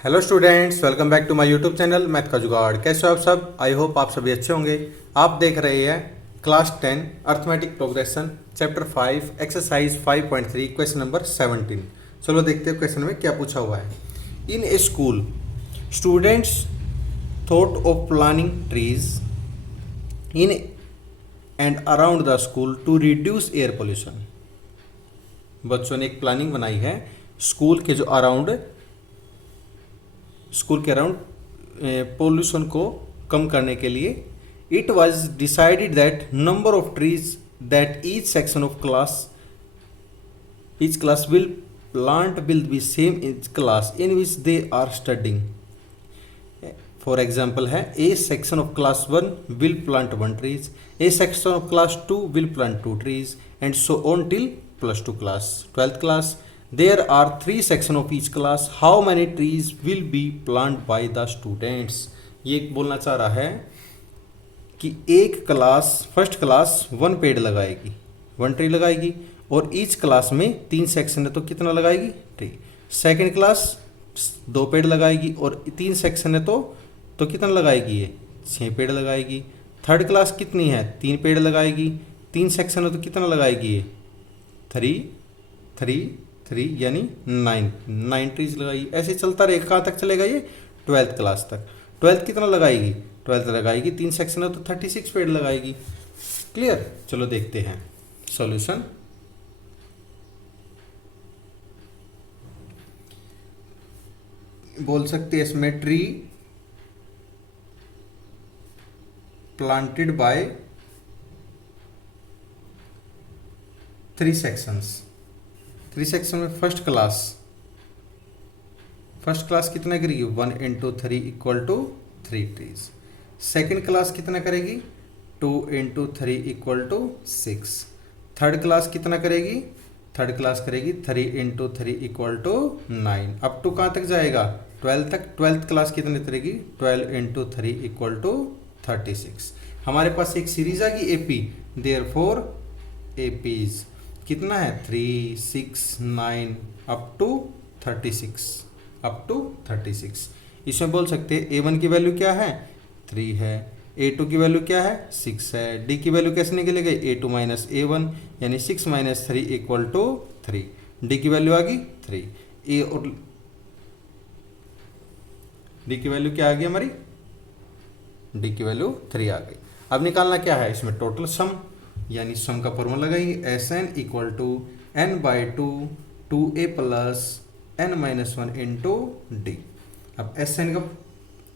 Hello students, welcome back to my YouTube channel math का जुगाड़। कैसे हो आप सब? आई होप आप सभी अच्छे होंगे। आप देख रहे हैं class 10 arithmetic progression chapter 5 exercise 5.3 question number 17। चलो देखते हैं क्वेश्चन में क्या पूछा हुआ है। In a school students thought of planting trees in and around the school to reduce air pollution. बच्चों ने एक प्लानिंग बनाई है स्कूल के अराउंड पोल्यूशन को कम करने के लिए। It was decided that number of trees that each section of each class will plant will be same in class in which they are studying. For example है a section of class 1 will plant 1 trees, a section of class 2 will plant 2 trees and so on till +2 class 12th class. There are 3 sections of each class. How many trees will be planted by the students? ये बोलना चाह रहा है कि एक class first class 1 पेड़ लगाएगी, 1 tree लगाएगी, और ईच क्लास में 3 सेक्शन है तो कितना लगाएगी? ट्री। सेकंड क्लास 2 पेड़ लगाएगी और 3 सेक्शन है तो कितना लगाएगी? ये 6 पेड़ लगाएगी। थर्ड क्लास कितनी है? 3 पेड़ लगाएगी, 3 सेक्शन है तो कितना लगाएगी? ये 3 यानी 9 ट्रीज लगाएगी। ऐसे चलता रहेगा। कहाँ तक चलेगा ये? 12th क्लास तक। 12th कितना लगाएगी? 12th लगाएगी 3 सेक्शन है तो 36 पेड़ लगाएगी। क्लियर? चलो देखते हैं सॉल्यूशन। बोल सकते हैं इसमें tree planted by 3 sections. 3 section में फर्स्ट क्लास कितना करेगी? 1 × 3 = 3 ट्रीज। सेकेंड क्लास कितना करेगी? 2 × 3 = 6। थर्ड क्लास कितना करेगी? थर्ड क्लास करेगी 3 × 3 = 9। अप टू कहाँ तक जाएगा? 12 तक। 12th क्लास कितने करेगी? 12 × 3 = 36। हमारे पास एक सीरीज आ गई एपी, देयरफॉर एपीज कितना है? 3, 6, 9 अप टू 36। इसमें बोल सकते हैं A1 की वैल्यू क्या है? 3 है। A2 की वैल्यू क्या है? 6 है। D की वैल्यू कैसे निकलेगी? A2 - A1 यानी 6 - 3 = 3। D की वैल्यू आ गई 3। A और D की वैल्यू क्या आ गई हमारी? D की वैल्यू 3 आ गई। अब निकालना क्या है इसमें? टोटल सम, यानी सम का फॉर्मूला लगाएंगे। Sn = n/2 2a + n - 1 × d। अब Sn का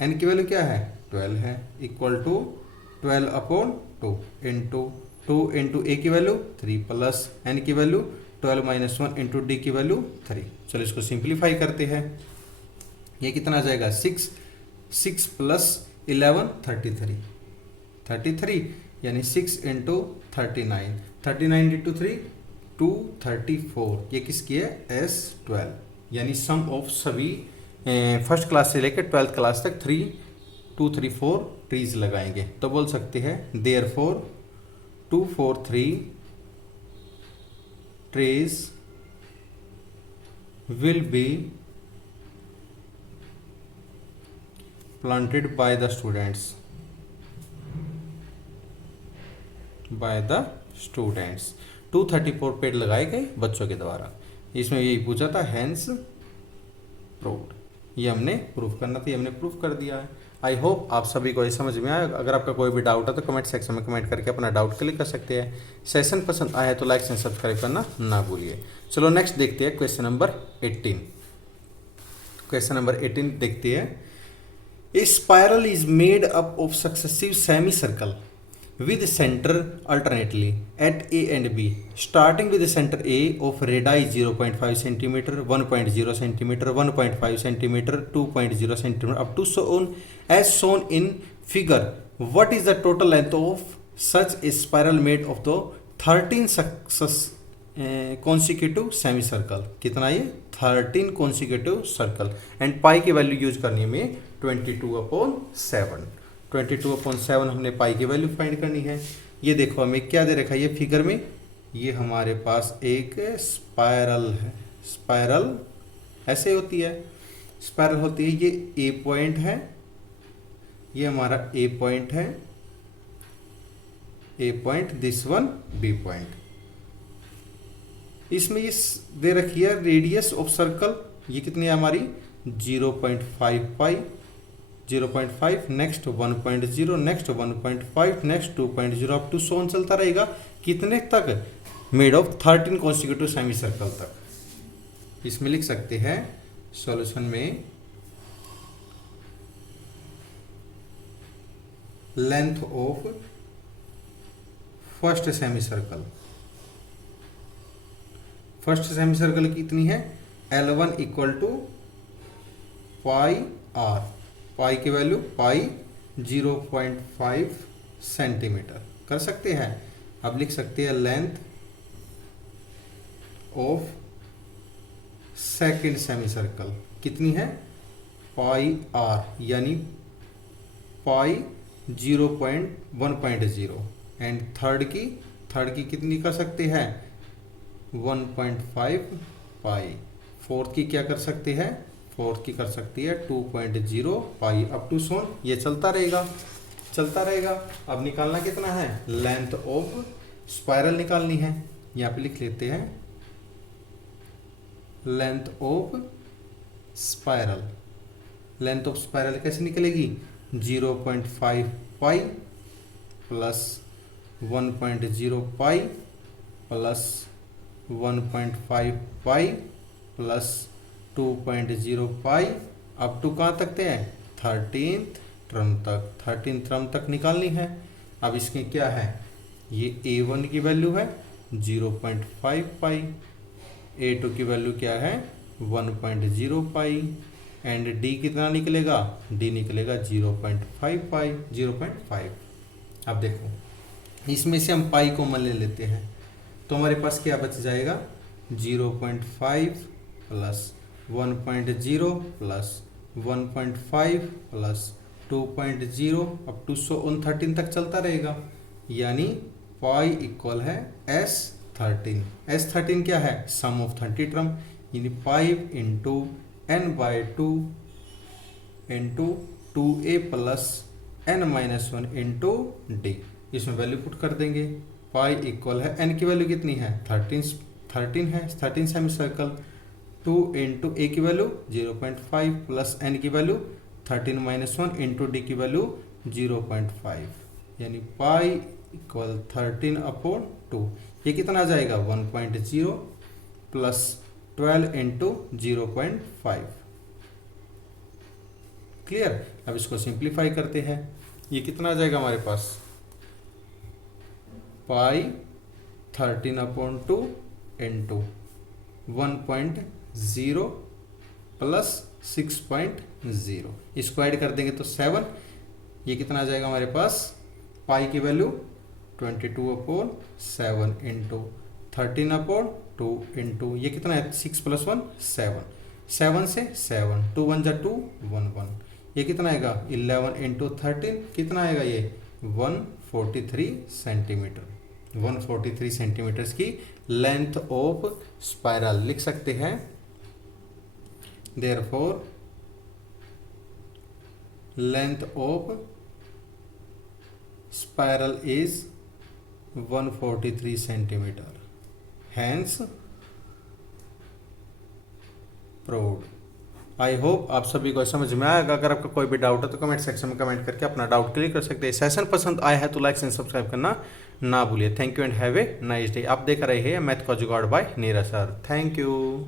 n की वैल्यू क्या है? 12 है, इक्वल टू 12/2 इंटू 2 × a की वैल्यू 3 + n की वैल्यू 12 - 1 × d की वैल्यू 3। चलो इसको सिंप्लीफाई करते हैं। ये कितना आ जाएगा? 6 + 11 33 यानी 6 × 39 39 × 3 234। ये किसकी है? S12। यानी सम ऑफ सभी फर्स्ट क्लास से लेकर 12th क्लास तक 3 2 3 4 ट्रीज लगाएंगे। तो बोल सकते हैं therefore 243 trees will be planted by the students. 234 पेड़ लगाए गए बच्चों के द्वारा। इसमें यही पूछा था, हैंस प्रूव्ड। ये हमने प्रूफ करना था, ये हमने प्रूफ कर दिया है। आई होप आप सभी को ये समझ में आया। अगर आपका कोई भी डाउट है तो कमेंट सेक्शन में कमेंट करके अपना डाउट क्लियर कर सकते हैं। सेशन पसंद आया तो लाइक एंड सब्सक्राइब करना ना भूलिए। चलो नेक्स्ट देखते हैं क्वेश्चन नंबर 18। क्वेश्चन नंबर 18 देखते हैं। A spiral is made up of successive semi circle with center alternately at A and B, starting with the center A of radii 0.5 cm, 1.0 cm, 1.5 cm, 2.0 cm up to so on as shown in figure. What is the total length of such a spiral made of the 13 consecutive semicircle? कितना ये? 13 consecutive circle and पाई की value use करनी है हमें 22/7। 22/7 हमने पाई की value find करनी है। ये देखो हमें क्या दे रखा है ये फिगर में? ये हमारे पास एक स्पाइरल है। स्पाइरल ऐसे होती है। स्पाइरल होती है, ये ए पॉइंट है, ये हमारा ए पॉइंट है, A point, this one B point. इसमें ये दे रखी है रेडियस ऑफ सर्कल, ये कितनी है हमारी 0.5 pi, 0.5, next 1.0, next 1.5, next 2.0 up to so on चलता रहेगा। कितने तक? Made of 13 consecutive semi circle तक। इसमें लिख सकते हैं सॉल्यूशन में length of first semi circle, first semi circle कितनी है? L1 equal to pi r, pi की वैल्यू पाई 0.5 सेंटीमीटर कर सकते हैं। अब लिख सकते हैं length of second semi circle कितनी है? पाई आर, यानी पाई 1.0 एंड थर्ड की कितनी कर सकते हैं? 1.5 पाई। फोर्थ की क्या कर सकते हैं? फोर्थ की कर सकती है 2.0 पाई अप टू सोन। ये चलता रहेगा, चलता रहेगा। अब निकालना कितना है? लेंथ ऑफ स्पाइरल निकालनी है। यहाँ पे लिख लेते हैं length of spiral. Length of spiral कैसे निकलेगी? 0.5 pi plus 1.0 pi plus 1.5 pi plus 2.0 pi up to कहाँ तक हैं? 13th टर्म तक, 13th टर्म तक निकालनी है। अब इसकी क्या है? ये A1 की वैल्यू है 0.5 पाई, A2 की वैल्यू क्या है? 1.0 पाई एंड D कितना निकलेगा? D निकलेगा 0.5 पाई, 0.5। अब देखो इसमें से हम पाई कॉमन ले लेते हैं तो हमारे पास क्या बच जाएगा? 0.5 plus 1.0 plus 1.5 plus 2.0 up to 13 तक चलता रहेगा। यानी पाई इक्वल है S13। S13 क्या है? सम ऑफ 30 टर्म, यानी 5 into n/2 into 2a plus n-1 into D. इसमें वैल्यू पुट कर देंगे। पाई इक्वल है, n की वैल्यू कितनी है? 13 है, 13 सेमी सर्कल। 2 इंटू ए की वैल्यू 0.5 प्लस n की वैल्यू 13-1 इंटू डी की वैल्यू 0.5, यानी पाई इक्वल 13/2। ये कितना आ जाएगा? 1.0 प्लस 12 इंटू 0.5। क्लियर? अब इसको सिंप्लीफाई करते हैं। ये कितना आ जाएगा हमारे पास? पाई 13/2 इंटू 1.0 प्लस 6.0, इसको ऐड कर देंगे तो 7। ये कितना आ जाएगा हमारे पास? पाई की वैल्यू 22/7 इंटू 13/2 इंटू ये कितना है? 6 + 1 7, 7 से 7, 2 1 जा 2 1 1। ये कितना आएगा? 11 इंटू 13 कितना आएगा? ये 143 सेंटीमीटर। 143 सेंटीमीटर की लेंथ ऑफ स्पाइरल लिख सकते हैं। Therefore length of spiral is 143 centimetre, hence proved. I hope आप सभी को समझ में आएगा। अगर आपका कोई भी डाउट है तो कमेंट सेक्शन में कमेंट करके अपना डाउट क्लियर कर सकते हैं। सेशन पसंद आया है तो लाइक एंड सब्सक्राइब करना ना भूलिए। Thank you and have a nice day. आप देख रहे हैं मैथ का Jugaad by Neeraj sir. Thank you.